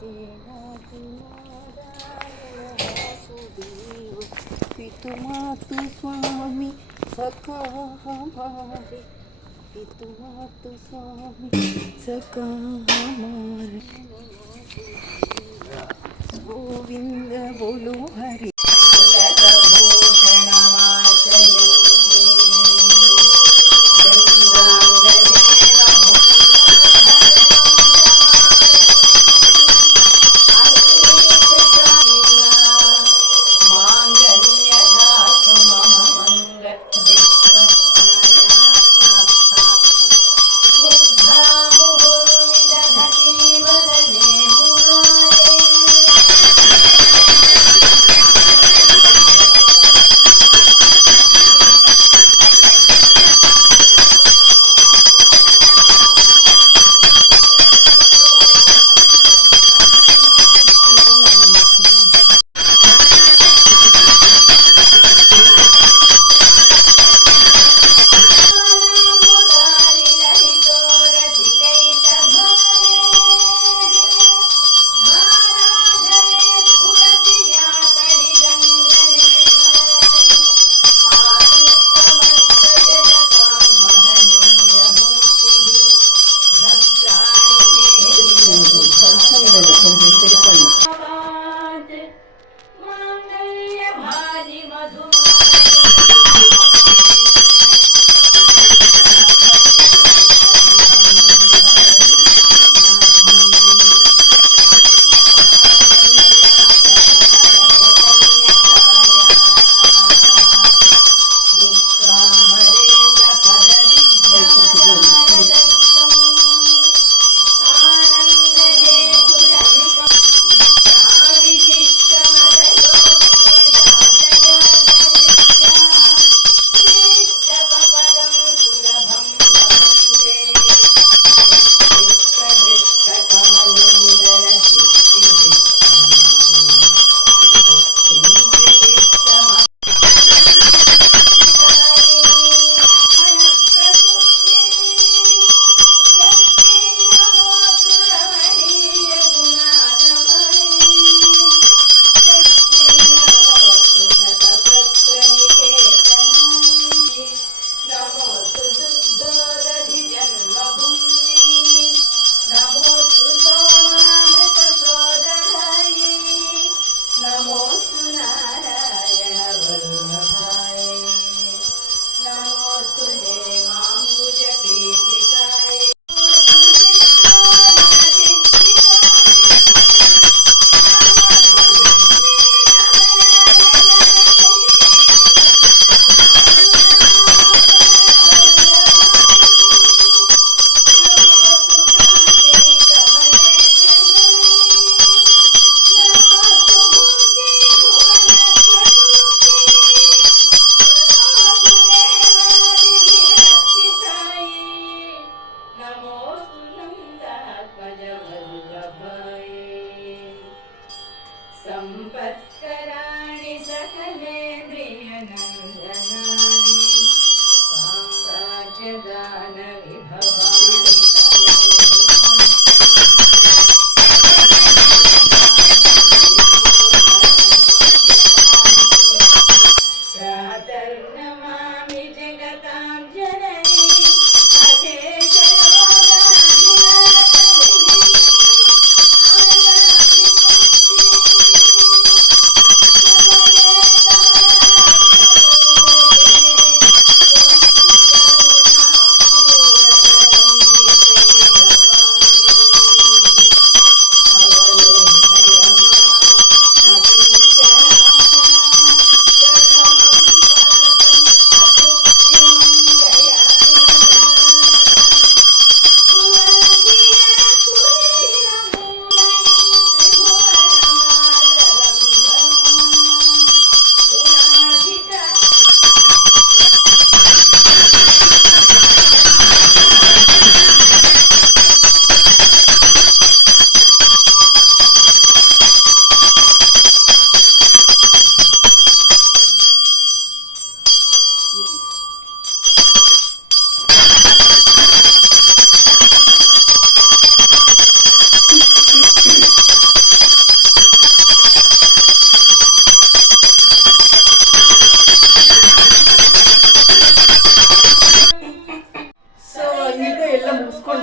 पितु मातु स्वामी सखा हमारे, पितु मातु स्वामी सखा हमारे। गोविंद बोलो हरि।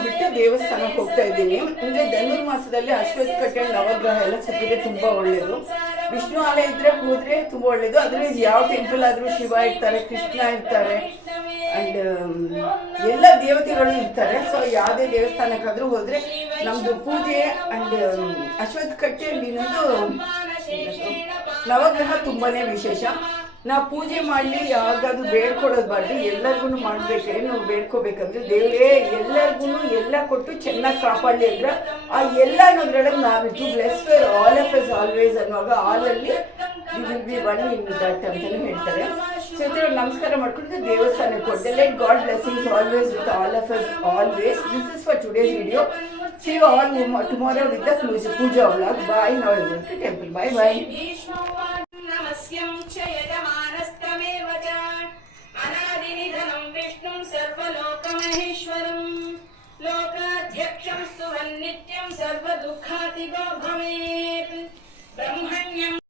ಬಿಟ್ಟು ದೇವಸ್ಥಾನಕ್ಕೆ ಹೋಗ್ತಾ ಇದ್ದೀನಿ. ಅಂದರೆ ಧನುರ್ಮಾಸದಲ್ಲಿ ಅಶ್ವತ್ಥ ಕಟ್ಟೆ ನವಗ್ರಹ ಎಲ್ಲ ಸುತ್ತಿದ್ರೆ ತುಂಬ ಒಳ್ಳೆಯದು. ವಿಷ್ಣು ಆಲಯ ಇದ್ರೆ ಹೋದರೆ ತುಂಬ ಒಳ್ಳೆಯದು. ಅದರಲ್ಲಿ ಯಾವ ಟೆಂಪಲ್ ಆದರೂ ಶಿವ ಇರ್ತಾರೆ, ಕೃಷ್ಣ ಇರ್ತಾರೆ, ಆ್ಯಂಡ್ ಎಲ್ಲ ದೇವತೆಗಳು ಇರ್ತಾರೆ. ಸೊ ಯಾವುದೇ ದೇವಸ್ಥಾನಕ್ಕಾದರೂ ಹೋದರೆ ನಮ್ಮದು ಪೂಜೆ ಆ್ಯಂಡ್ ಅಶ್ವತ್ಥ ಕಟ್ಟೆಯಲ್ಲಿ ನವಗ್ರಹ ತುಂಬಾ ವಿಶೇಷ. ನಾವು ಪೂಜೆ ಮಾಡಲಿ ಯಾವಾಗಾದ್ರೂ ಬೇಡ್ಕೊಳ್ಳೋದ್ಬಾರ್ದು, ಎಲ್ಲರಿಗೂ ಮಾಡಬೇಕಾದ್ರೆ ನಾವು ಬೇಡ್ಕೋಬೇಕಂದ್ರೆ ದೇವರೇ ಎಲ್ಲರಿಗೂ ಎಲ್ಲ ಕೊಟ್ಟು ಚೆನ್ನಾಗಿ ಕಾಪಾಡಲಿ ಅಂದ್ರೆ ಆ ಎಲ್ಲ ಅನ್ನೋದ್ರೊಳಗೆ ನಾವಿದ್ದು bless for all of us always ಅನ್ನುವಾಗ ಆಲಲ್ಲಿ we will be one in that ಅಂತಲೂ ಹೇಳ್ತಾರೆ. ಸೊ ನಮಸ್ಕಾರ ಮಾಡ್ಕೊಂಡು ದೇವಸ್ಥಾನಕ್ಕೆ ಕೊಡ್ತೆ. Let God blessings always with all of us always. This is for today's video. See you all tomorrow with the puja vlog. Bye. Now I will go to temple. Bye bye. नमस्यं च यजमानस्तमेव च अनादिनिधनं विष्णुं सर्वलोकमहेश्वरं लोकाध्यक्षं स्तुवन्नित्यं सर्वदुःखातिगो भवेत्.